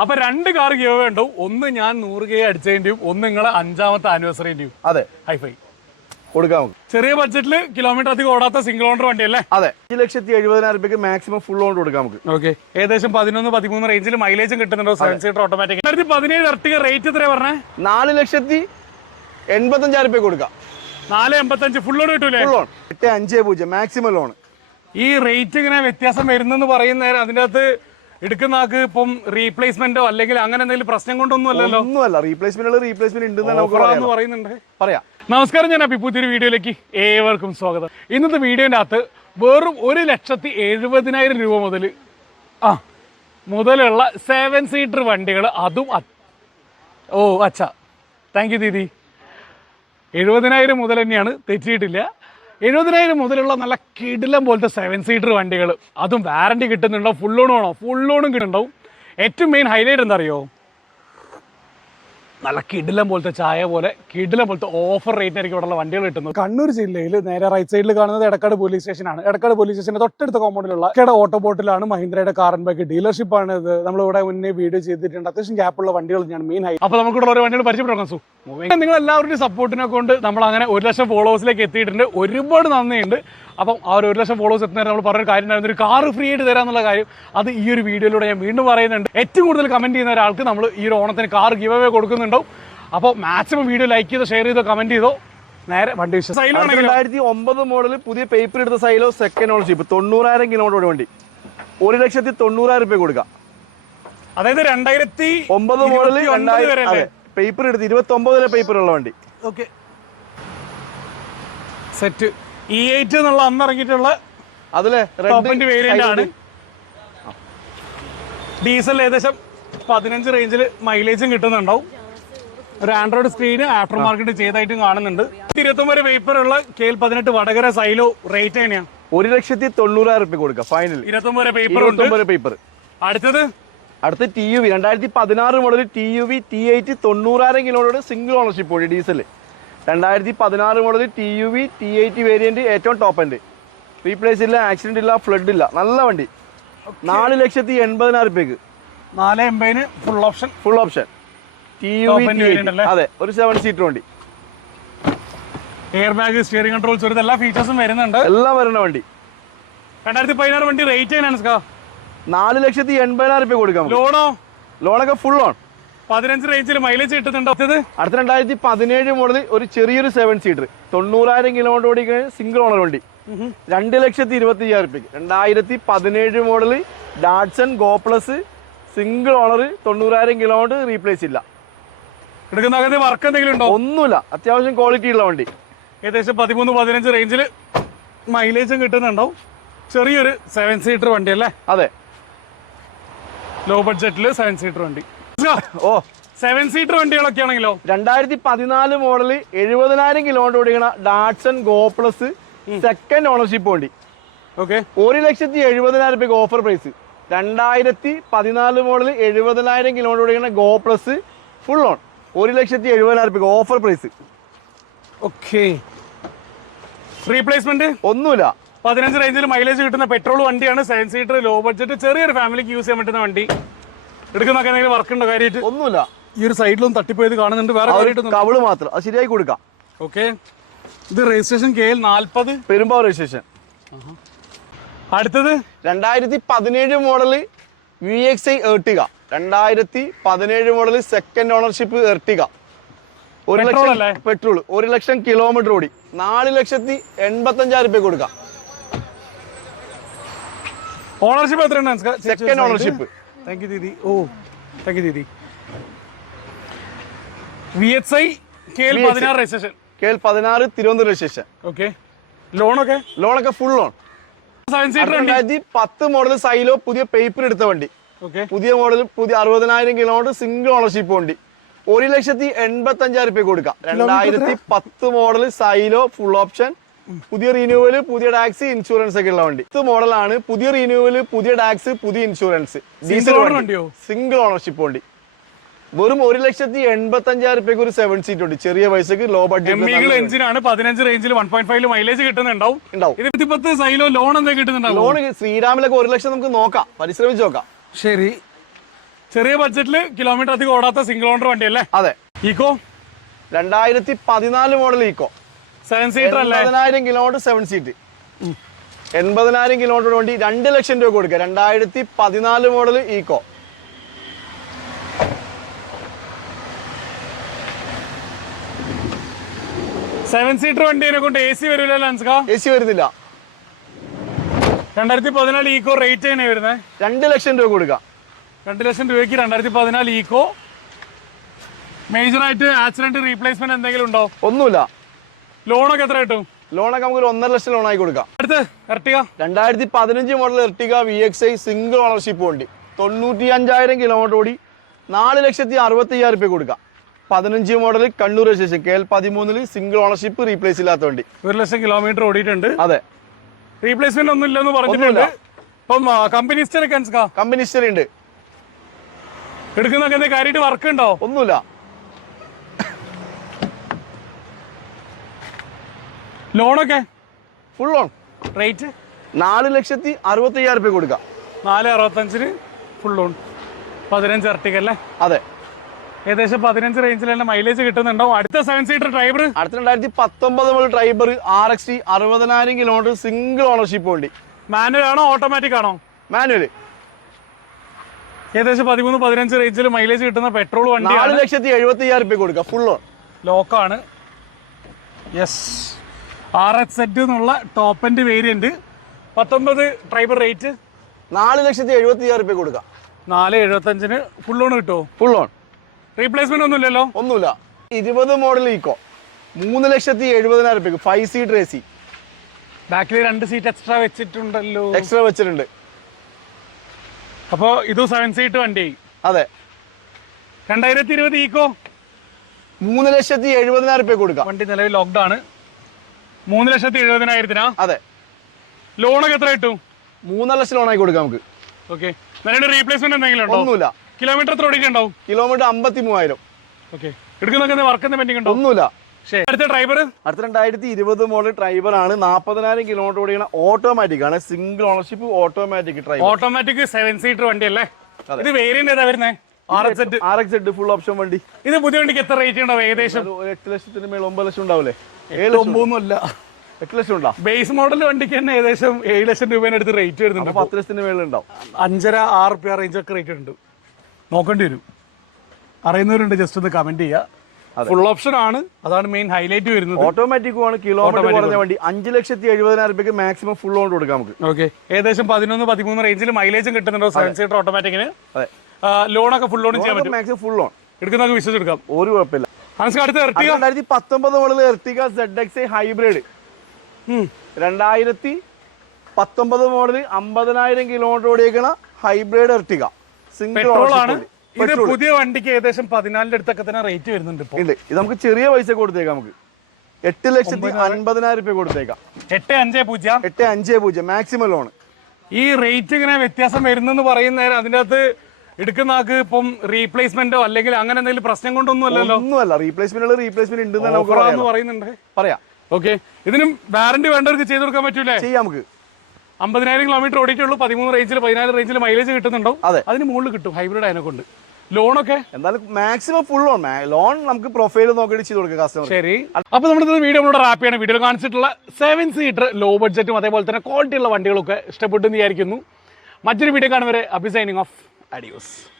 അപ്പൊ രണ്ട് car give ഉണ്ടാവും ഒന്ന് ഞാൻ നൂറ് കെ അടിച്ചതിന്റെയും ഒന്ന് നിങ്ങളെ അഞ്ചാമത്തെ ആനിവേഴ്സറിന്റെയും അതെ. ഹൈഫൈ കൊടുക്കാം ചെറിയ ബഡ്ജറ്റിൽ കിലോമീറ്റർ അധികം ഓടാത്ത സിംഗിൾ ഓണർ വണ്ടി അല്ലേ? അതെ. അഞ്ച് ലക്ഷത്തി എഴുപതിനായിരം രൂപയ്ക്ക് മാക്സിമം ഫുൾ ഓൺ കൊടുക്കാം നമുക്ക്. ഓക്കെ ഏകദേശം പതിനൊന്ന് പതിമൂന്ന് റേഞ്ചിൽ മൈലേജും കിട്ടുന്നുണ്ടോ? സെവൻ സീറ്റർ ഓട്ടോമാറ്റിക് രണ്ടായിരത്തി പതിനേഴ് അർട്ടിക റേറ്റ് എത്രയാ പറഞ്ഞേ? നാല് ലക്ഷത്തി എൺപത്തഞ്ചായിരം രൂപ കൊടുക്കാം. നാല് എൺപത്തഞ്ച് ഫുൾ ഓൺ കിട്ടൂലേ? ഫുൾ ഓൺ എട്ട് അഞ്ച് പൂജ്യം മാക്സിമം ലോൺ ഈ റേറ്റ് ഇങ്ങനെ വ്യത്യാസം വരുന്നെന്ന് പറയുന്ന നേരം അതിന്റെ അകത്ത് എടുക്കുന്ന ആൾക്ക് ഇപ്പം റീപ്ലേസ്മെന്റോ അല്ലെങ്കിൽ അങ്ങനെ എന്തെങ്കിലും പ്രശ്നം കൊണ്ടൊന്നും അല്ലല്ലോ ഒന്നുമല്ല റീപ്ലേസ്മെന്റ് റീപ്ലേസ്മെന്റ് ഉണ്ടെന്ന് പറയുന്നുണ്ട്. പറയാം. നമസ്കാരം ഞാൻ അപ്പി പുതിയൊരു വീഡിയോയിലേക്ക് ഏവർക്കും സ്വാഗതം. ഇന്നത്തെ വീഡിയോന്റെ അകത്ത് വെറും ഒരു ലക്ഷത്തി എഴുപതിനായിരം രൂപ മുതൽ ആ മുതലുള്ള സെവൻ സീറ്റർ വണ്ടികൾ അതും ഓ അച്ഛ. താങ്ക് യു ദീദി. എഴുപതിനായിരം മുതൽ തന്നെയാണ് തെറ്റിയിട്ടില്ല. എഴുപതിനായിരം മുതലുള്ള നല്ല കിടിലം പോലത്തെ സെവൻ സീറ്റർ വണ്ടികൾ അതും വാറണ്ടി കിട്ടുന്നുണ്ടോ? ഫുൾ ലോണാണോ ഫുൾ ലോണും കിട്ടുന്നുണ്ടാവും. ഏറ്റവും മെയിൻ ഹൈലൈറ്റ് എന്താ അറിയോ? നല്ല കിടിലം പോലത്തെ ചായ പോലെ കിടിലം പോലത്തെ ഓഫർ റേറ്റിനായിരിക്കും ഇവിടെയുള്ള വണ്ടികൾ കിട്ടുന്നത്. കണ്ണൂർ ജില്ലയിൽ നേരെ റൈറ്റ് സൈഡിൽ കാണുന്നത് എടക്കാട് പോലീസ് സ്റ്റേഷനാണ് എടക്കാട് പോലീസ് സ്റ്റേഷന്റെ തൊട്ടടുത്ത കോമ്പൗണ്ടിലുള്ള എടക്കാട് ഓട്ടോ ബോട്ടിലാണ് മഹീന്ദ്രയുടെ കാർ ആൻഡ് ബൈക്ക് ഡീലർഷിപ്പ് ആണ് ഇത്. നമ്മൾ ഇവിടെ മുന്നേ വീഡിയോ ചെയ്തിട്ടുണ്ട്. അത്യാവശ്യം ഗ്യാപ്പുള്ള വണ്ടികൾ ഞാൻ മെയിൻ ആയി അപ്പോൾ നമുക്കിവിടെ ഓരോ വണ്ടികൾ പരിചയപ്പെടാം സു നിങ്ങൾ എല്ലാവരുടെയും സപ്പോർട്ടിനെ കൊണ്ട് നമ്മൾ അങ്ങനെ ഒരു ലക്ഷം ഫോളോവേഴ്സിലേക്ക് എത്തിയിട്ടുണ്ട്. ഒരുപാട് നന്ദിയുണ്ട്. അപ്പം ആ ഒരു ഒരു ലക്ഷം ഫോളോവേഴ്സ് എത്തുന്നവരെ നമ്മൾ പറഞ്ഞൊരു കാര്യം ഉണ്ടായിരുന്നു ഒരു കാർ ഫ്രീ ആയിട്ട് തരാമെന്നുള്ള കാര്യം അത് ഈ ഒരു വീഡിയോയിലൂടെ ഞാൻ വീണ്ടും പറയുന്നുണ്ട്. ഏറ്റവും കൂടുതൽ കമന്റ് ചെയ്യുന്ന ഒരാൾക്ക് നമ്മൾ ഈ ഒരു ഓണത്തിന് കാർ ഗിവ് അവേ കൊടുക്കുന്നുണ്ടാവും. അപ്പോൾ മാക്സിമം വീഡിയോ ലൈക്ക് ചെയ്തോ ഷെയർ ചെയ്തോ കമന്റ് ചെയ്തോ നേരെ വണ്ടി വിശ്വസം രണ്ടായിരത്തി ഒമ്പത് മോഡൽ പുതിയ പേപ്പർ എടുത്ത സൈലോ സെക്കൻഡ് ഓണർഷിപ്പ് തൊണ്ണൂറായിരം കിലോമീറ്റർ വണ്ടി. ഒരു ലക്ഷത്തി തൊണ്ണൂറായിരം രൂപ കൊടുക്കാം. അതായത് രണ്ടായിരത്തി ഒമ്പത് മോഡൽ പേപ്പർ എടുത്ത് ഇരുപത്തി ഒമ്പതിലെ പേപ്പർ ഉള്ള വണ്ടി. ഓക്കെ സെറ്റ് ഇ എയ്റ്റ് എന്നുള്ള അന്ന് ഇറങ്ങിയിട്ടുള്ള അതിലെ ടോപ്പിന്റെ വേരിയന്റ് ആണ്. ഡീസൽ ഏകദേശം പതിനഞ്ച് റേഞ്ചിൽ മൈലേജും കിട്ടുന്നുണ്ടാവും. ഒരു ആൻഡ്രോയിഡ് സ്ക്രീൻ ആഫ്റ്റർ മാർക്കറ്റ് ചെയ്തായിട്ടും കാണുന്നുണ്ട്. ഇരുപത്തൊമ്പത് പേപ്പർ ഉള്ള കെ എൽ പതിനെട്ട് വടകര സൈലോ റേറ്റ് എങ്ങനെയാ ഒരു ലക്ഷത്തി തൊണ്ണൂറായിരം റുപ്യ കൊടുക്കുക ഫൈനൽ ഇരുപത്തൊമ്പത് പേപ്പർ ഇരുപത്തൊമ്പത് പേപ്പർ അടുത്തത്? അടുത്ത ടി യു വി രണ്ടായിരത്തി പതിനാറ് model T U V T eight തൊണ്ണൂറായിരം കിലോമീറ്റർ സിംഗിൾ ഓണർഷിപ്പ് ഡീസൽ രണ്ടായിരത്തി പതിനാറ് model T U V T eight variant ഏറ്റവും ടോപ്പ് എൻഡ് റീപ്ലേസ് ഇല്ല ആക്സിഡന്റ് ഇല്ല ഫ്ലഡ് ഇല്ല. നല്ല വണ്ടി. നാല് ലക്ഷത്തി എൺപതിനായിരം രൂപയ്ക്ക് നാല് എൺപതിന് full option full option T U V അതെ ഒരു സെവൻ സീറ്റർ വണ്ടി. എയർ ബാഗ് സ്റ്റിയറിംഗ് കൺട്രോൾസ് എല്ലാ ഫീച്ചേഴ്സും വരുന്നുണ്ട്. എല്ലാം വരുന്ന വണ്ടി. രണ്ടായിരത്തി പതിനാറ് വണ്ടി റേറ്റ് എങ്ങനെയാണ് നാല് ലക്ഷത്തി എൺപതിനായിരം രൂപ കൊടുക്കാം ലോണോ ലോണൊക്കെ ഫുൾ ഓൺ പതിനഞ്ച് റേഞ്ചിൽ മൈലേജ് കിട്ടുന്നുണ്ടോ? അടുത്തത് അടുത്ത രണ്ടായിരത്തി പതിനേഴ് മോഡൽ ഒരു ചെറിയൊരു സെവൻ സീറ്റർ തൊണ്ണൂറായിരം കിലോമീറ്റർ ഓടിക്കുന്ന സിംഗിൾ ഓണർ വണ്ടി. രണ്ട് ലക്ഷത്തി ഇരുപത്തി അയ്യായിരം രൂപയ്ക്ക് രണ്ടായിരത്തി പതിനേഴ് model Datsun go plus single owner തൊണ്ണൂറായിരം കിലോമീറ്റർ റീപ്ലേസ് ഇല്ല. എടുക്കുന്ന വർക്ക് എന്തെങ്കിലും ഉണ്ടോ? ഒന്നുമില്ല. അത്യാവശ്യം ക്വാളിറ്റി ഉള്ള വണ്ടി. ഏകദേശം പതിമൂന്ന് പതിനഞ്ച് റേഞ്ചിൽ മൈലേജും കിട്ടുന്നുണ്ടാവും. ചെറിയൊരു സെവൻ സീറ്റർ വണ്ടി അല്ലേ? അതെ. ലോ ബഡ്ജറ്റിൽ സെവൻ സീറ്റർ വണ്ടി. ഓ. സെവൻ സീറ്റർ വണ്ടികളൊക്കെ ആണെങ്കിലോ? രണ്ടായിരത്തി പതിനാല് മോഡൽ എഴുപതിനായിരം kilometre ഓടിക്കണ Datsun go plus second ownership വണ്ടി. ഓക്കെ ഒരു ലക്ഷത്തി എഴുപതിനായിരം രൂപയ്ക്ക് ഓഫർ പ്രൈസ് രണ്ടായിരത്തി പതിനാല് മോഡൽ എഴുപതിനായിരം കിലോമീറ്റർ ഓടിക്കണ ഗോ പ്ലസ് ഫുൾ ഓൺ ഒരു ലക്ഷത്തി എഴുപതിനായിരം രൂപയ്ക്ക് ഓഫർ പ്രൈസ് ഓക്കെ റീപ്ലേസ്മെന്റ് ഒന്നുമില്ല. പതിനഞ്ച് റേഞ്ചിൽ മൈലേജ് കിട്ടുന്ന പെട്രോൾ വണ്ടിയാണ് സെവൻ സീറ്റർ ലോ ബഡ്ജറ്റ് ചെറിയൊരു ഫാമിലിക്ക് യൂസ് ചെയ്യാൻ പറ്റുന്ന വണ്ടി. എടുക്കുന്നൊക്കെ എന്തെങ്കിലും വർക്ക് ഉണ്ടോ കാര്യമായിട്ട് ഒന്നുമില്ല. ഈ ഒരു സൈഡിലും തട്ടിപ്പോയത് കാണുന്നുണ്ട്. വേറെ കാര്യമായിട്ടൊന്നും കവിൾ മാത്രം. അത് ശരിയായി കൊടുക്കാം. ഓക്കെ ഇത് രജിസ്ട്രേഷൻ കെ എൽ നാൽപ്പത് പെരുമ്പാവ് രജിസ്ട്രേഷൻ അടുത്തത്? രണ്ടായിരത്തി പതിനേഴ് model V X I Ertiga രണ്ടായിരത്തി പതിനേഴ് മോഡൽ സെക്കൻഡ് ഓണർഷിപ്പ് എർട്ടിക ഒരു ലക്ഷം? പെട്രോൾ ഒരു ലക്ഷം കിലോമീറ്റർ ഓടി. നാല് ലക്ഷത്തി എൺപത്തഞ്ചായിരം രൂപ കൊടുക്കാം. ഓണർഷിപ്പ് എത്രയാണ്? Second ownership. താങ്ക് യു ദീദി ഓ thank you Didi V H I K L. പതിനാറ് രജിസ്ട്രേഷൻ. കെ എൽ പതിനാറ് തിരുവനന്തപുരം രജിസ്ട്രേഷൻ. ഓക്കെ ലോണൊക്കെ? ലോണൊക്കെ ഫുൾ ലോൺ രണ്ടായിരത്തി പത്ത് മോഡൽ സൈലോ പുതിയ പേപ്പർ എടുത്ത വണ്ടി. പുതിയ മോഡൽ പുതിയ അറുപതിനായിരം കിലോമീറ്റർ സിംഗിൾ ഓണർഷിപ്പ് വണ്ടി. ഒരു ലക്ഷത്തി എൺപത്തി അഞ്ചായിരം രൂപ കൊടുക്കാം. രണ്ടായിരത്തി പത്ത് മോഡൽ സൈലോ ഫുൾ ഓപ്ഷൻ പുതിയ റിന്യൂവൽ പുതിയ ടാക്സ് ഇൻഷുറൻസ് ഒക്കെ ഉള്ള വണ്ടി. ഇത് മോഡലാണ് പുതിയ റിന്യൂവൽ പുതിയ ടാക്സ് പുതിയ ഇൻഷുറൻസ് ഡീസൽ വണ്ടിയോ? സിംഗിൾ ഓണർഷിപ്പ് വണ്ടി. വെറും ഒരു ലക്ഷത്തി എൺപത്തി അഞ്ചായിരം രൂപയ്ക്ക് ഒരു സെവൻ സീറ്റ് ഉണ്ട് ചെറിയ പൈസക്ക് ലോ ബഡ്ജറ്റ് എഞ്ചിനാണ് പതിനഞ്ച് റേഞ്ചിൽ വൺ പോയിന്റ് ഫൈവ് മൈലേജ് കിട്ടുന്നുണ്ടാവും. സൈലോ ലോൺ എന്താ കിട്ടുന്നുണ്ടാവും? ലോൺ ശ്രീരാമിലൊക്കെ ഒരു ലക്ഷം നമുക്ക് നോക്കാം. പരിശ്രമിച്ച് നോക്കാം. ശരി. ചെറിയ ബഡ്ജറ്റിൽ കിലോമീറ്റർ അധികം ഓടാത്ത സിംഗിൾ ഓണർ വണ്ടി അല്ലേ? അതെ. ഈക്കോ രണ്ടായിരത്തി പതിനാല് മോഡൽ ഈക്കോ സെവൻ സീറ്റർ അല്ലേ? എൺപതിനായിരം കിലോമീറ്റർ സെവൻ സീറ്റ് എൺപതിനായിരം കിലോമീറ്റർ വേണ്ടി രണ്ട് ലക്ഷം രൂപ കൊടുക്കുക. രണ്ടായിരത്തി പതിനാല് മോഡൽ ഈക്കോ സെവൻ സീറ്റർ വണ്ടിയെ കൊണ്ട് എ സി വരില്ല എ സി വരുന്നില്ല. രണ്ടായിരത്തി പതിനാല് ഈക്കോ റേറ്റ് എങ്ങനെയാണ് വരുന്നത് രണ്ട് ലക്ഷം രൂപ കൊടുക്കുക. രണ്ട് ലക്ഷം രൂപയ്ക്ക് രണ്ടായിരത്തി പതിനാല് ഈക്കോ മേജർ ആയിട്ട് ആക്സിഡന്റ് റീപ്ലേസ്മെന്റ് എന്തെങ്കിലും ഉണ്ടോ? ഒന്നുമില്ല. ലോണൊക്കെ എത്ര കിട്ടും ലോണൊക്കെ നമുക്ക് ഒന്നര ലക്ഷം ലോണായി കൊടുക്കാം. അടുത്ത് എർട്ടിക രണ്ടായിരത്തി പതിനഞ്ച് model Ertiga V X I single ownership വണ്ടി. തൊണ്ണൂറ്റി അഞ്ചായിരം കിലോമീറ്റർ ഓടി നാല് ലക്ഷത്തി അറുപത്തി അയ്യായിരം രൂപ കൊടുക്കാം. പതിനഞ്ച് model Kannur registration K L പതിമൂന്നിൽ സിംഗിൾ ഓണർഷിപ്പ് റീപ്ലേസ് ഇല്ലാത്ത വണ്ടി. ഒരു ലക്ഷം കിലോമീറ്റർ ഓടിയിട്ടുണ്ട്. അതെ. റീപ്ലേസ്മെന്റ് ഒന്നും ഇല്ലെന്ന് പറഞ്ഞിട്ടുണ്ട്. ഇപ്പം കമ്പനി ഹിസ്റ്ററി കമ്പനി ഹിസ്റ്ററി ഉണ്ട്. എടുക്കുന്നൊക്കെ കാര്യമായിട്ട് വർക്ക് ഉണ്ടോ? ഒന്നുമില്ല. ലോണൊക്കെ? ഫുൾ ലോൺ റേറ്റ് നാല് ലക്ഷത്തി അറുപത്തയ്യായിരം രൂപ കൊടുക്കാം. നാല് അറുപത്തഞ്ചിന് ഫുൾ ലോൺ പതിനഞ്ച് അർട്ടിക്കല്ലേ അല്ലേ? അതെ. ഏകദേശം പതിനഞ്ച് റേഞ്ചിൽ തന്നെ മൈലേജ് കിട്ടുന്നുണ്ടോ അടുത്ത സെവൻ സീറ്റർ ഡ്രൈവർ അടുത്ത രണ്ടായിരത്തി പത്തൊമ്പത് മുതൽ ഡ്രൈവർ ആർ എക്സ് ടി അറുപതിനായിരം കിലോമീറ്റർ സിംഗിൾ ഓണർഷിപ്പ് വണ്ടി. മാനുവൽ ആണോ ഓട്ടോമാറ്റിക് ആണോ? മാനുവൽ ഏകദേശം പതിമൂന്ന് പതിനഞ്ച് റേഞ്ചിൽ മൈലേജ് കിട്ടുന്ന പെട്രോൾ നാല് വണ്ടിയാണ് ലക്ഷത്തി എഴുപത്തി അയ്യായിരം രൂപ കൊടുക്കാം ഫുൾ ഓൺ ലോക്കാണ് യെസ് ആർ എക്സ് സെറ്റ് എന്നുള്ള ടോപ്പ് എൻഡ് വേരിയന്റ് പത്തൊമ്പത് ഡ്രൈവർ റേറ്റ് നാല് ലക്ഷത്തി എഴുപത്തി അയ്യായിരം രൂപ കൊടുക്കാം. നാല് എഴുപത്തഞ്ചിന് ഫുൾ ലോൺ കിട്ടുമോ ഫുൾ ലോൺ റീപ്ലേസ്മെന്റ് ഒന്നും ഇല്ലല്ലോ ഒന്നുമില്ല. ഇരുപത് മോഡൽ ഈക്കോ മൂന്ന് ലക്ഷത്തി എഴുപതിനായിരം രൂപയ്ക്ക് ഫൈവ് സീറ്റർ എ സി ബാക്കിൽ രണ്ട് സീറ്റ് എക്സ്ട്രാ വെച്ചിട്ടുണ്ടല്ലോ. എക്സ്ട്രാ വെച്ചിട്ടുണ്ട്. അപ്പോൾ ഇത് സെവൻ സീറ്റ് വണ്ടി. അതെ. രണ്ടായിരത്തി ഇരുപത് ഈക്കോ മൂന്ന് ലക്ഷത്തി എഴുപതിനായിരം രൂപ കൊടുക്കാം. വണ്ടി നിലവിൽ ലോക്ക്ഡൌൺ മൂന്ന് ലക്ഷത്തി എഴുപതിനായിരത്തിനാ? അതെ. ലോണൊക്കെ എത്ര കിട്ടും? മൂന്നര ലക്ഷം ലോണായി കൊടുക്കാം നമുക്ക്. ഓക്കെ. നല്ലൊരു റീപ്ലേസ്മെന്റ് എന്തെങ്കിലും ഉണ്ടോ? ഒന്നുമില്ല. കിലോമീറ്റർ എത്ര ഓടിയിട്ടുണ്ടാവും കിലോമീറ്റർ അമ്പത്തി മൂവായിരം ഓക്കെ. എടുക്കുന്നൊക്കെ വർക്ക് പെൻഡിങ് ഉണ്ടോ? ഒന്നുമില്ല. അടുത്ത ഡ്രൈവർ അടുത്ത രണ്ടായിരത്തി ഇരുപത് മോഡൽ ഡ്രൈവർ ആണ്. നാൽപ്പതിനായിരം കിലോമീറ്റർ ഓടിക്കുന്ന ഓട്ടോമാറ്റിക് ആണ്. Single ownership automatic Triber automatic seven seater വണ്ടി അല്ലേ. ഇത് വേരിയന്റ് ഏതാ വരുന്നത് ഫുൾ ഓപ്ഷൻ വണ്ടി. ഇത് പുതിയ വണ്ടിക്ക് എത്ര റേറ്റ് ഉണ്ടാവും ഏകദേശം? എട്ട് ലക്ഷത്തിന് മേൽ ഒമ്പത് ലക്ഷം ഉണ്ടാവില്ലേ? ഏഴ് എട്ട് ലക്ഷം ഒമ്പതൊന്നുമല്ല എട്ട് ലക്ഷം ഉണ്ടാവും. ബേസ് മോഡൽ വണ്ടിക്ക് തന്നെ ഏകദേശം ഏഴ് ലക്ഷം രൂപേനെ അടുത്ത് റേറ്റ് വരുന്നുണ്ട്. പത്ത് ലക്ഷത്തിന് മേളിൽ ഉണ്ടാവും. അഞ്ചര ആറ് റുപ്യ റേഞ്ച് ഒക്കെ റേറ്റ് ഉണ്ട് നോക്കേണ്ടി വരും. അറിയുന്നവരുണ്ട് ജസ്റ്റ് ഒന്ന് കമന്റ് ചെയ്യുക ഫുൾ ഓപ്ഷൻ ആണ്. അതാണ് മെയിൻ ഹൈലൈറ്റ് വരുന്നത്. ഓട്ടോമാറ്റിക് ആണ് കിലോമീറ്റർ കുറഞ്ഞ വണ്ടി. അഞ്ച് ലക്ഷത്തി എഴുപതിനായിരം രൂപയ്ക്ക് മാക്സിമം ഫുൾ ഓൺ കൊടുക്കാം നമുക്ക്. ഓക്കെ ഏകദേശം പതിനൊന്ന് പതിമൂന്ന് റേഞ്ചിൽ മൈലേജും കിട്ടുന്നുണ്ടോ? സെവൻ സീറ്റർ ഓട്ടോമാറ്റിക്കിന് അതെ. ലോണൊക്കെ ഫുൾ ലോൺ ചെയ്യാൻ പറ്റും. മാക്സിമം ഫുൾ ഓൺ എടുക്കുന്നൊക്കെ വിശ്വസിച്ചെടുക്കാം ഒരു കുഴപ്പമില്ല. അടുത്ത് രണ്ടായിരത്തി പത്തൊമ്പത് മുതൽ എർട്ടിക സെഡ് എക്സ് ഹൈബ്രിഡ് രണ്ടായിരത്തി പത്തൊമ്പത് മോഡൽ അമ്പതിനായിരം കിലോമീറ്റർ ഓടിയേക്കണ ഹൈബ്രിഡ് എർട്ടിക സിംഗിൾ ആണ്. ഇത് പുതിയ വണ്ടിക്ക് ഏകദേശം പതിനാലിന്റെ അടുത്തൊക്കെ തന്നെ റേറ്റ് വരുന്നുണ്ട് ഉണ്ട് ഇത് നമുക്ക് ചെറിയ പൈസ കൊടുത്തേക്കാം നമുക്ക്. എട്ട് ലക്ഷത്തി അൻപതിനായിരം രൂപ കൊടുത്തേക്കാം. എട്ട് അഞ്ച് പൂജ്യം. എട്ട് അഞ്ച് പൂജ്യം മാക്സിമം ലോൺ ഈ റേറ്റ് ഇങ്ങനെ വ്യത്യാസം വരുന്നെന്ന് പറയുന്നേരം അതിന്റെ അകത്ത് എടുക്കുന്ന ആൾക്ക് ഇപ്പം റീപ്ലേസ്മെന്റോ അല്ലെങ്കിൽ അങ്ങനെ എന്തെങ്കിലും പ്രശ്നം കൊണ്ടൊന്നും അല്ലല്ലോ? ഒന്നുമല്ല റീപ്ലേസ്മെന്റ് റീപ്ലേസ്മെന്റ് പറയാം പറയുന്നുണ്ട്. പറയാം. ഓക്കെ ഇതിനും വാറന്റി വേണ്ടവർക്ക് ചെയ്ത് കൊടുക്കാൻ പറ്റൂലേ? ചെയ്യാം നമുക്ക്. അമ്പതിനായിരം കിലോമീറ്റർ ഓടിയിട്ടുള്ളൂ. പതിമൂന്ന് റേഞ്ചിൽ പതിനാല് റേഞ്ചിൽ മൈലേജ് കിട്ടുന്നുണ്ടോ? അതെ. അതിന് മുകളിൽ കിട്ടും. ഹൈബ്രിഡ് അതിനെ കൊണ്ട്. ലോണൊക്കെ എന്തായാലും മാക്സിമം ഫുൾ ലോൺ ലോൺ നമുക്ക് പ്രൊഫൈൽ നോക്കിയിട്ട് ചെയ്ത് കൊടുക്കുക കസ്റ്റമർ ശരി. അപ്പൊ നമ്മുടെ വീഡിയോ നമ്മളോട് റാപ്പിയാണ് വീഡിയോ കാണിച്ചിട്ടുള്ള സെവൻ സീറ്റർ ലോ ബഡ്ജറ്റും അതേപോലെ തന്നെ ക്വാളിറ്റി ഉള്ള വണ്ടികളൊക്കെ ഇഷ്ടപ്പെട്ടു എന്ന് വിചാരിക്കുന്നു. മറ്റൊരു വീഡിയോ കാണുവരെ അഭിസൈനിങ് ഓഫ്. Adiós.